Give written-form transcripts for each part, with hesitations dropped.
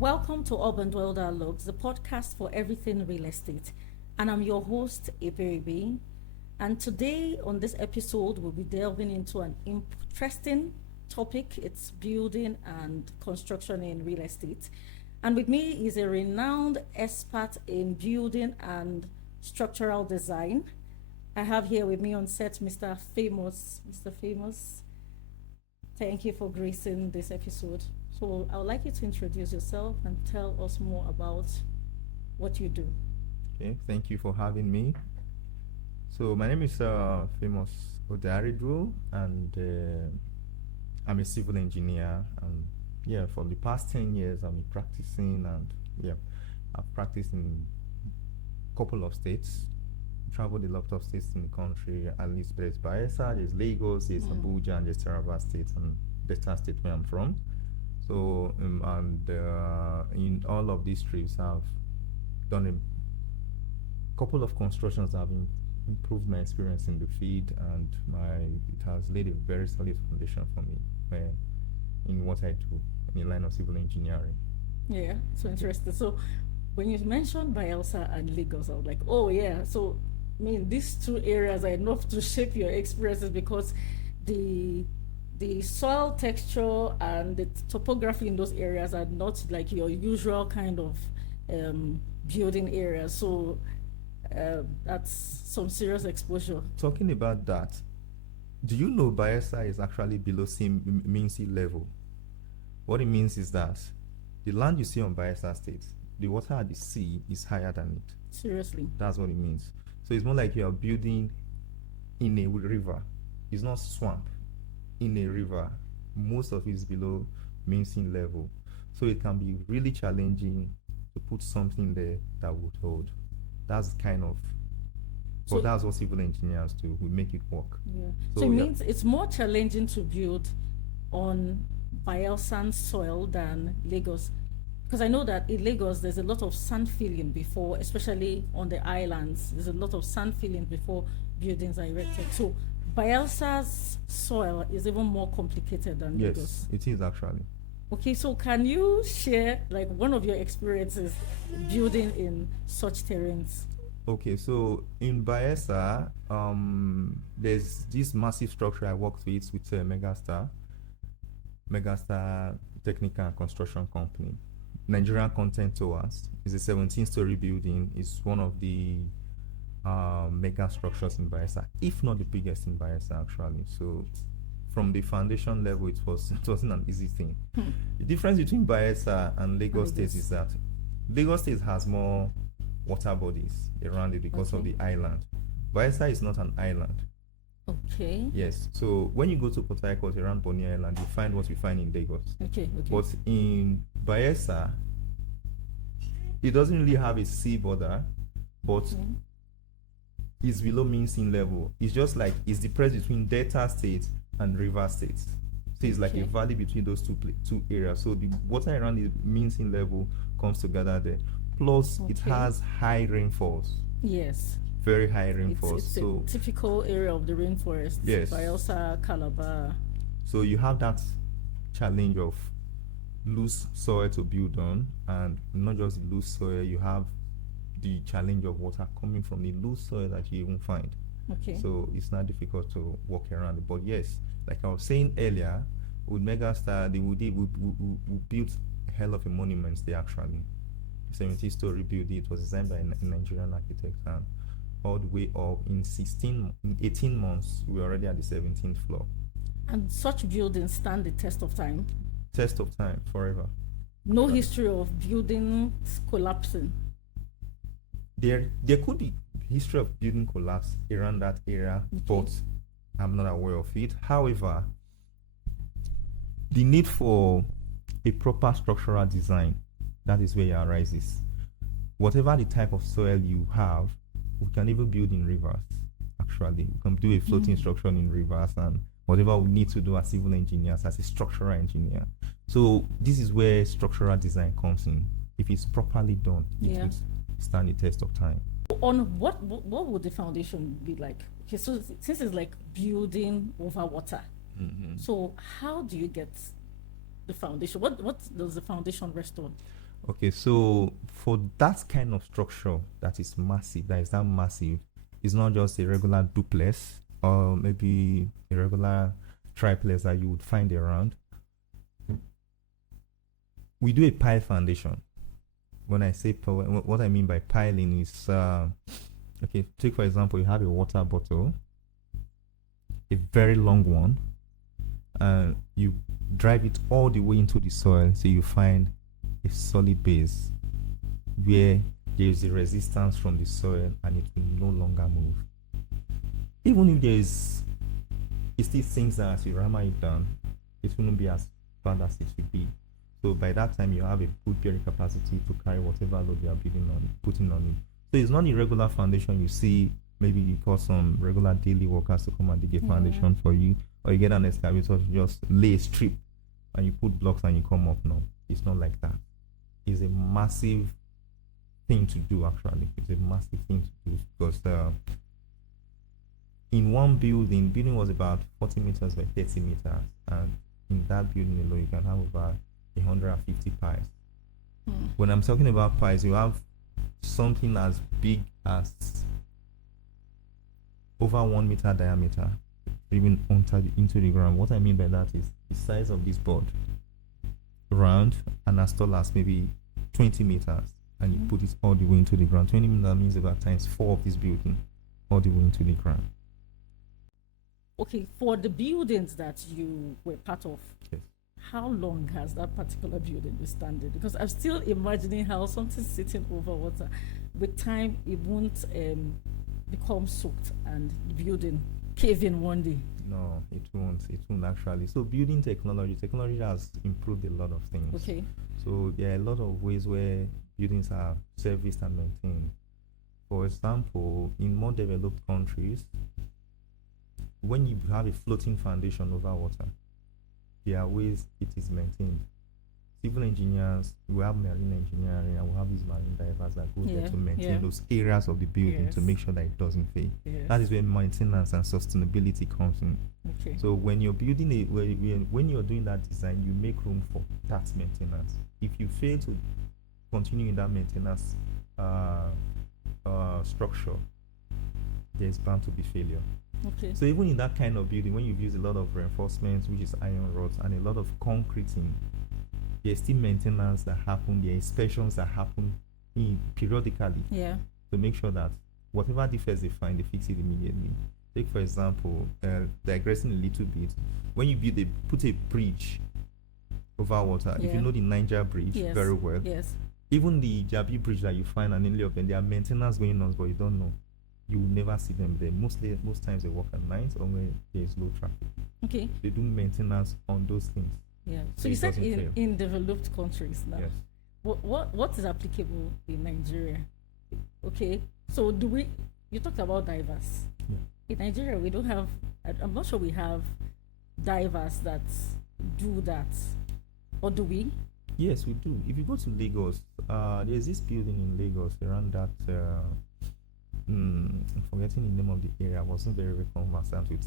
Welcome to Urbandwell Dialogues, the podcast for everything real estate. And I'm your host, Eberibe. And today on this episode, we'll be delving into an interesting topic. It's building and construction in real estate. And with me is a renowned expert in building and structural design. I have here with me on set Mr. Famous. Mr. Famous, thank you for gracing this episode. So I would like you to introduce yourself and tell us more about what you do. Okay, thank you for having me. So my name is Famous Odaridwo, and I'm a civil engineer. And yeah, for the past 10 years, I've been practicing, and yeah, I've practiced in a couple of states. Traveled a lot of states in the country. At least there's Bayelsa, there's Lagos, there's Abuja, and there's Taraba State, and Delta State where I'm from. So in all of these trips, I've done a couple of constructions that have improved my experience in the field, and it has laid a very solid foundation for me in what I do in the line of civil engineering. Yeah, so interesting. So when you mentioned Bayelsa and Lagos, I was like, oh yeah. So I mean, these two areas are enough to shape your experiences because the the soil texture and the topography in those areas are not like your usual kind of building areas. So that's some serious exposure. Talking about that, do you know Bayelsa is actually below mean sea level? What it means is that the land you see on Bayelsa State, the water at the sea is higher than it. Seriously. That's what it means. So it's more like you are building in a river. It's not swamp. In a river, most of it is below mean sea level. So it can be really challenging to put something there that would hold. That's kind of, but that's what civil engineers do. We make it work. Yeah. So it means it's more challenging to build on Bayelsan soil than Lagos. Because I know that in Lagos, there's a lot of sand filling before, especially on the islands. There's a lot of sand filling before buildings are erected. So Bayelsa's soil is even more complicated than Lagos. Yes, it is actually. Okay, so can you share like one of your experiences building in such terrains? Okay, so in Bayelsa, there's this massive structure I worked with Megastar Technical and Construction Company. Nigerian Content Towers is a 17-story building. It's one of the mega structures in Bayelsa, if not the biggest in Bayelsa actually. So from the foundation level, it wasn't an easy thing. The difference between Bayelsa and Lagos State is that Lagos State has more water bodies around it because of the island. Bayelsa is not an island. Okay. Yes. So when you go to Port Harcourt around Bonny Island, you find what you find in Lagos. Okay. But in Bayelsa, it doesn't really have a sea border, but it's below mean sea level. It's just like it's the press between Delta State and River State. So it's like a valley between those two areas. So the water around the mean sea level comes together there. Plus, it has high rainfalls. Yes. Very high rainfalls. It's a typical area of the rainforest. Yes. Bayelsa, Calabar. So you have that challenge of loose soil to build on, and not just loose soil, you have the challenge of water coming from the loose soil that you even find. Okay. So it's not difficult to walk around it. But yes, like I was saying earlier, with Megastar, we built a hell of a monument there actually. 17-story building. It was designed by a Nigerian architect, and all the way up in 18 months, we're already at the 17th floor. And such buildings stand the test of time? Test of time, forever. No history of buildings collapsing? There could be history of building collapse around that area, but I'm not aware of it. However, the need for a proper structural design, that is where it arises. Whatever the type of soil you have, we can even build in rivers. Actually, we can do a floating structure in rivers, and whatever we need to do as civil engineers, as a structural engineer. So this is where structural design comes in. If it's properly done, it will stand the test of time. On what would the foundation be like? Okay, so since it's like building over water, so how do you get the foundation? What does the foundation rest on? Okay, so for that kind of structure that is massive, that is that massive, it's not just a regular duplex or maybe a regular triplex that you would find around. We do a pile foundation. When I say what I mean by piling is, okay, take for example, you have a water bottle, a very long one, and you drive it all the way into the soil, so you find a solid base where there is a resistance from the soil and it will no longer move. Even if there is, it still sinks down as you hammer it down, it won't be as bad as it should be. So by that time, you have a good bearing capacity to carry whatever load you are putting on it. So it's not a regular foundation you see. Maybe you call some regular daily workers to come and dig a foundation for you, or you get an excavator to just lay a strip and you put blocks and you come up. No, it's not like that. It's a massive thing to do, actually. It's a massive thing to do because in one building was about 40 meters by 30 meters, and in that building alone, you can have about 150 pies. When I'm talking about pies, you have something as big as over 1 meter diameter, even into the ground. What I mean by that is the size of this board, round and as tall as maybe 20 meters, and you put it all the way into the ground. 20 meters means about times 4 of this building, all the way into the ground. Okay, for the buildings that you were part of, Yes. how long has that particular building been standing? Because I'm still imagining how something sitting over water, with time, it won't become soaked and the building cave in one day. No, it won't. It won't actually. So building technology has improved a lot of things. Okay. So there are a lot of ways where buildings are serviced and maintained. For example, in more developed countries, when you have a floating foundation over water, there are ways it is maintained. Civil engineers, we have marine engineering, and we have these marine divers that go there to maintain those areas of the building to make sure that it doesn't fail. Yes. That is where maintenance and sustainability comes in. Okay. So when you're building when you're doing that design, you make room for that maintenance. If you fail to continue in that maintenance structure, there's bound to be failure. Okay. So even in that kind of building, when you've used a lot of reinforcements, which is iron rods, and a lot of concreting, there's still maintenance that happen, there are inspections that happen periodically to make sure that whatever defects they find, they fix it immediately. Take for example, digressing a little bit, when you put a bridge over water, if you know the Niger Bridge very well, even the Jabi Bridge that you find and Inley Open, there are maintenance going on, but you don't know. You will never see them there. Most times they work at night or when there is low traffic. Okay. They do maintenance on those things. Yeah. So you said in developed countries now. Yes. What is applicable in Nigeria? Okay. So you talked about divers. Yeah. In Nigeria, we don't have, I'm not sure we have divers that do that. Or do we? Yes, we do. If you go to Lagos, there's this building in Lagos around that. I'm forgetting the name of the area. I wasn't very conversant with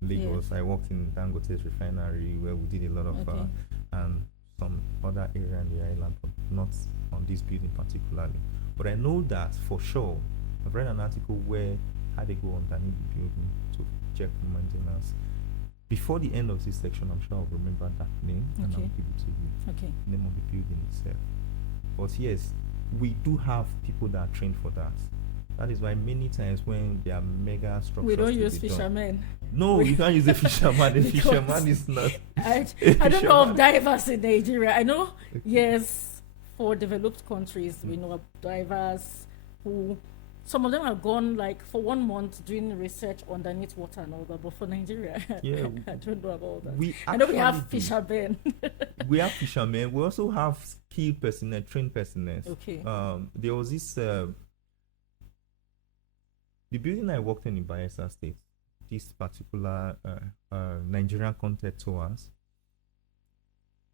Lagos. I worked in Dangote's refinery where we did a lot of and some other area in the island, but not on this building particularly. But I know that for sure. I've read an article where had they go underneath the building to check for maintenance. Before the end of this section, I'm sure I'll remember that name and I'll give it to you. Okay. Name of the building itself. But yes, we do have people that are trained for that. That is why many times when there are mega structures, we don't use fishermen. No, you can't use a fisherman. A fisherman is not. I don't know of divers in Nigeria. I know, yes, for developed countries, we know of divers who, some of them have gone like for 1 month doing research underneath water and all that. But for Nigeria, I don't know about that. I know we have fishermen. We have fishermen. We also have skilled personnel, trained personnel. Okay. There was this. The building I worked in Bayelsa State, this particular Nigerian contact to us,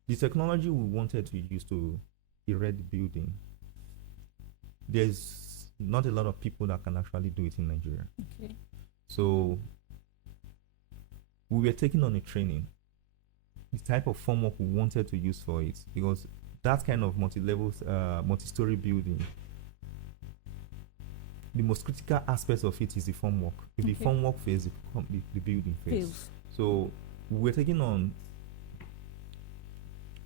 the technology we wanted to use to erect the building, there's not a lot of people that can actually do it in Nigeria. Okay. So we were taking on a training, the type of formwork we wanted to use for it, because that kind of multi-level, multi-story building, the most critical aspect of it is the formwork. If the Okay. formwork fails, the building fails. Fails. So we're taking on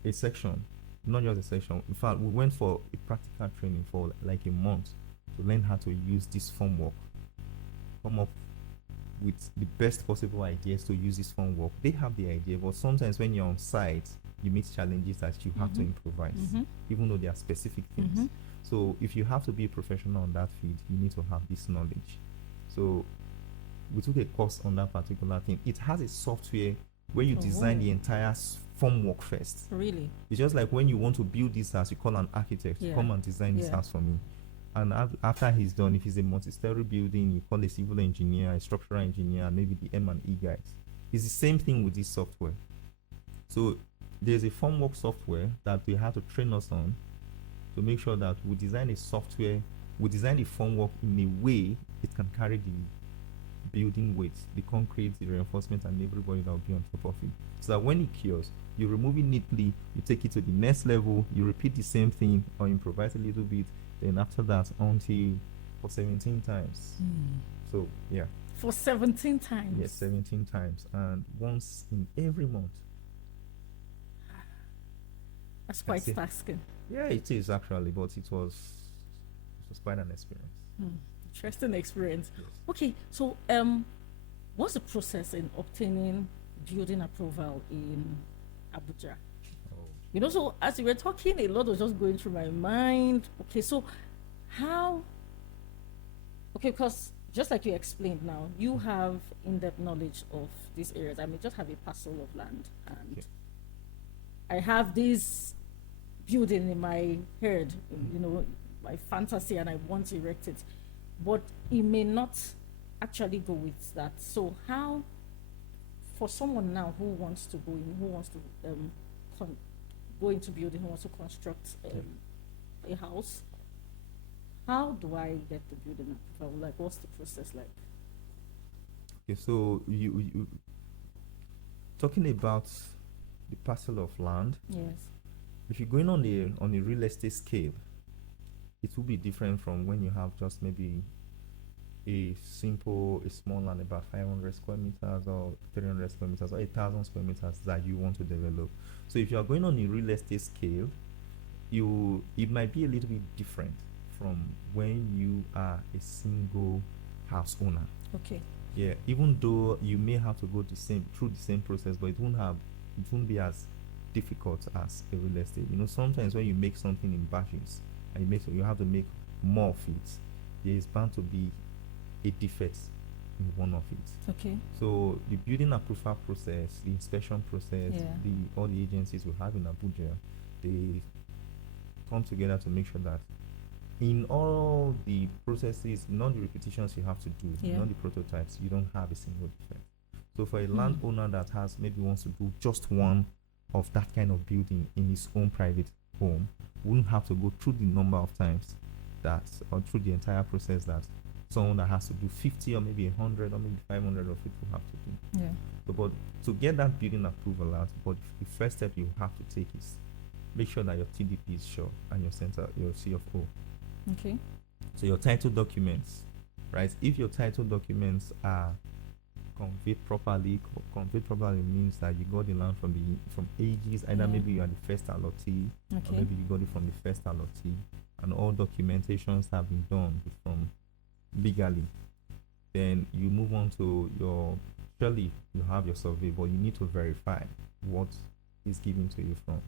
a section, not just a section. In fact, we went for a practical training for like a month to learn how to use this formwork, come up with the best possible ideas to use this formwork. They have the idea, but sometimes when you're on site, you meet challenges that you have to improvise, even though they are specific things. So if you have to be a professional on that field, you need to have this knowledge. So we took a course on that particular thing. It has a software where you design the entire formwork first. Really? It's just like when you want to build this house, you call an architect, Yeah. come and design this Yeah. house for me. And after he's done, if it's a multi-story building, you call a civil engineer, a structural engineer, maybe the M&E guys. It's the same thing with this software. So there's a formwork software that they have to train us on to make sure that we design a software, we design the formwork in a way it can carry the building weight, the concrete, the reinforcement, and everybody that will be on top of it. So that when it cures, you remove it neatly, you take it to the next level, you repeat the same thing or improvise a little bit, then after that until for 17 times. So yeah. For 17 times? Yes, 17 times, and once in every month. That's quite That's it. tasking. Yeah, it is actually, but it was quite an experience. Interesting experience. Yes. Okay, so what's the process in obtaining building approval in Abuja? Oh. You know, so as you were talking, a lot was just going through my mind. Okay, so how? Okay, because just like you explained now, you have in-depth knowledge of these areas. I may just have a parcel of land, and Okay. I have this building in my head, you know, my fantasy, and I want to erect it, but it may not actually go with that. So how, for someone now who wants to go in, who wants to go into building, who wants to construct a house, how do I get the building approval? Like, what's the process like? Okay, so you talking about the parcel of land. Yes. If you're going on a real estate scale, it will be different from when you have just maybe a small land about 500 square meters or 300 square meters or 1,000 square meters that you want to develop. So if you are going on a real estate scale, it might be a little bit different from when you are a single house owner. Okay. Yeah, even though you may have to go through the same process, but it won't be as difficult as a real estate. You know, sometimes when you make something in batches and you have to make more of it, there is bound to be a defect in one of it. Okay. So the building approval process, the inspection process, Yeah. all the agencies we have in Abuja, they come together to make sure that in all the processes, in all the repetitions you have to do, in Yeah. all the prototypes, you don't have a single defect. So for a landowner that wants to do just one of that kind of building in his own private home, wouldn't have to go through the number of times or through the entire process that someone that has to do 50 or maybe 100 or maybe 500 of it will have to do. Yeah. So, but to get that building approval out, but the first step you have to take is make sure that your TDP is sure and your CFO. Okay. So your title documents, right? If your title documents are conveyed properly means that you got the land from ages. Either maybe you are the first allottee, or maybe you got it from the first allottee, and all documentations have been done from legally. Then you move on to surely you have your survey, but you need to verify what is given to you from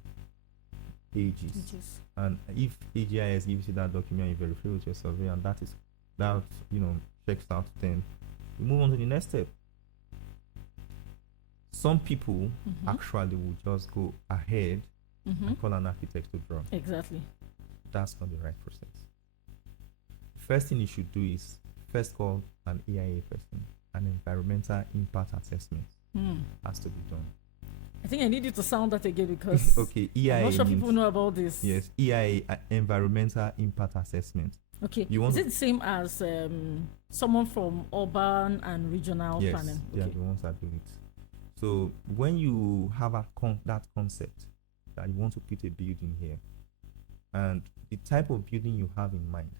ages. And if AGIS gives you that document, you verify with your survey, and that checks out, then you move on to the next step. Some people actually will just go ahead and call an architect to draw. Exactly. That's not the right process. First thing you should do is first call an EIA person. An environmental impact assessment has to be done. I think I need you to sound that again because okay, EIA I'm not sure people know about this. Yes, EIA, environmental impact assessment. Okay. Is it the same as someone from urban and regional planning? Yes, they are the ones that do it. So when you have that concept that you want to put a building here, And the type of building you have in mind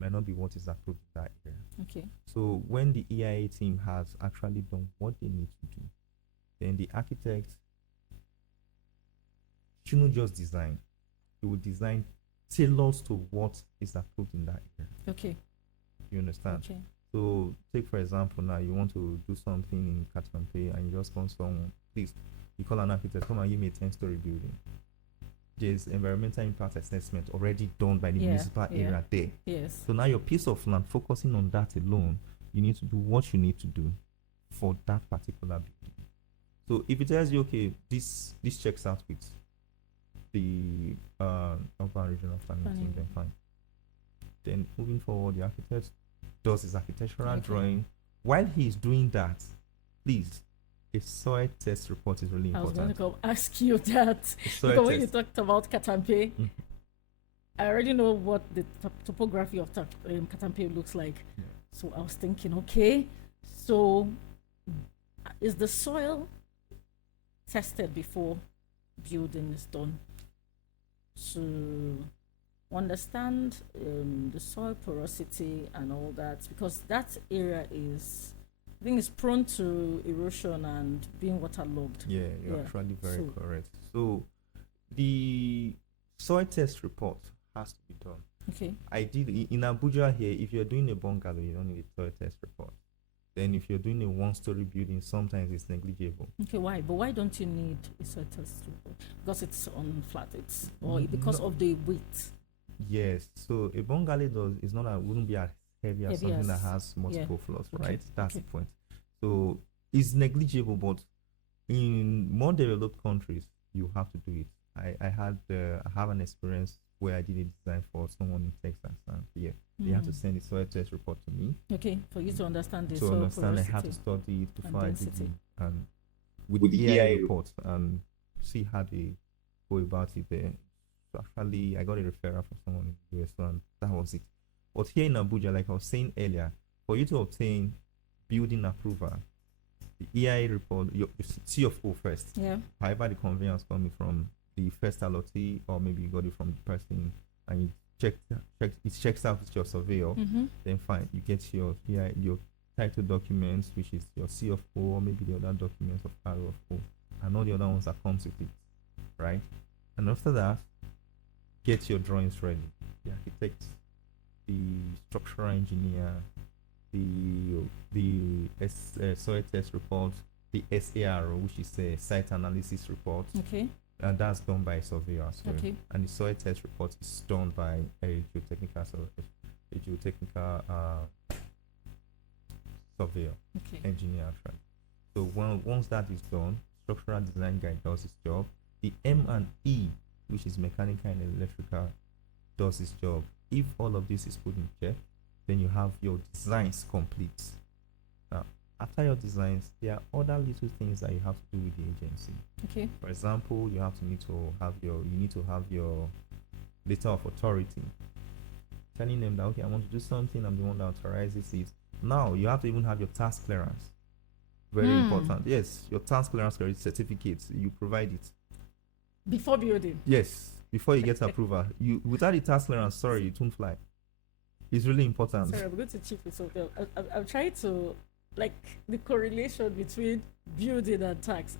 might not be what is approved in that area. Okay. So when the EIA team has actually done what they need to do, then the architect shouldn't just design. He will design tailored to what is approved in that area. Okay. You understand? Okay. So take for example now you want to do something in Katampe and you just want someone, please, you call an architect, come and give me a 10-story building. There's environmental impact assessment already done by the municipal area there. Yes. So now your piece of land, focusing on that alone, you need to do what you need to do for that particular building. So if it tells you, okay, this checks out with the urban regional planning team, then fine. Then moving forward, the architect does his architectural drawing. While he's doing that, please, a soil test report is really important. I was going to come ask you that. Because when you talked about Katampe, I already know what the topography of Katampe looks like. Yeah. So I was thinking, okay, so is the soil tested before building is done? To understand the soil porosity and all that, because that area is, I think, is prone to erosion and being waterlogged. Yeah, you're actually very correct. So the soil test report has to be done. Okay. Ideally, in Abuja here, if you're doing a bungalow, you don't need a soil test report. Then if you're doing a one-story building, sometimes it's negligible. Okay, why? But why don't you need a soil test report? Because it's on flat, or because of the weight? Yes. So a bungalow wouldn't be as heavy as something that has multiple floors, right? That's the point. So it's negligible, but in more developed countries, you have to do it. I have an experience where I did a design for someone in Texas, and they had to send a soil test report to me. Okay, for you to understand this. To understand, I had to study it before I did it, and with the EIA report, and see how they go about it there. So actually, I got a referral from someone in the US, and that was it. But here in Abuja, like I was saying earlier, for you to obtain building approval, the EIA report, your C of O first. Yeah. However, the conveyance coming from the first allotee, or maybe you got it from the person, and you it checks out with your surveyor. Then fine, you get your title documents, which is your C of O, or maybe the other documents of R of O, and all the other ones that comes with it, right? And after that, get your drawings ready. The architect, the structural engineer, the soil test report, the SARO, which is a site analysis report. Okay. And that's done by a surveyor as well. Okay. And the soil test report is done by a geotechnical surveyor, engineer actually. So once that is done, structural design guy does his job. The M&E, which is mechanical and electrical, does his job. If all of this is put in check, then you have your designs complete. Now, after your designs, there are other little things that you have to do with the agency. Okay. For example, you need to have your letter of authority, telling them that, okay, I want to do something, I'm the one that authorizes it. Now you have to even have your task clearance. Very important. Yes, your task clearance certificate, you provide it before building. Yes, before you get approval. You without the task clearance, sorry, it won't fly. It's really important. Sorry, I'm going to check this. I'm trying to like the correlation between building and tax.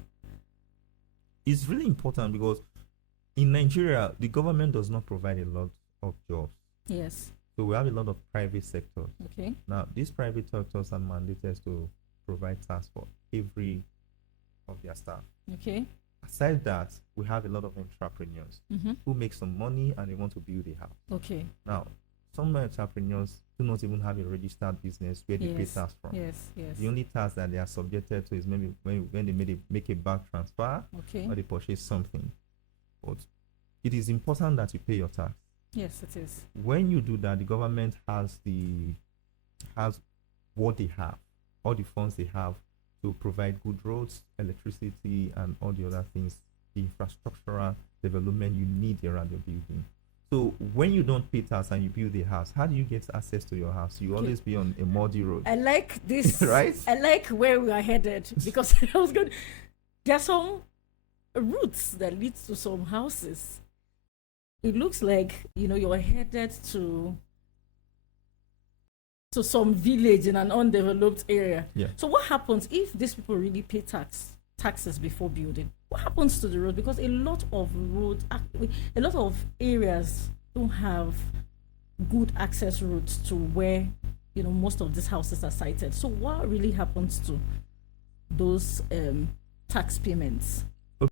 It's really important because in Nigeria, the government does not provide a lot of jobs. Yes. So we have a lot of private sectors. Okay. Now, these private sectors are mandated to provide tax for every of their staff. Okay. Aside that, we have a lot of entrepreneurs who make some money and they want to build a house. Okay. Now, some entrepreneurs do not even have a registered business where they pay tax from. Yes, yes. The only tax that they are subjected to is maybe when they make a bank transfer or they purchase something. But it is important that you pay your tax. Yes, it is. When you do that, the government has what they have, all the funds they have to provide good roads, electricity, and all the other things, the infrastructural development you need around your building. So when you don't pay tax and you build a house, how do you get access to your house? You always be on a muddy road. I like this. Right? I like where we are headed because I was good. There are some routes that lead to some houses. it looks like you're headed to some village in an undeveloped area. Yeah. So what happens if these people really pay taxes before building? What happens to the road? Because a lot of areas don't have good access routes to where most of these houses are sited. So what really happens to those tax payments?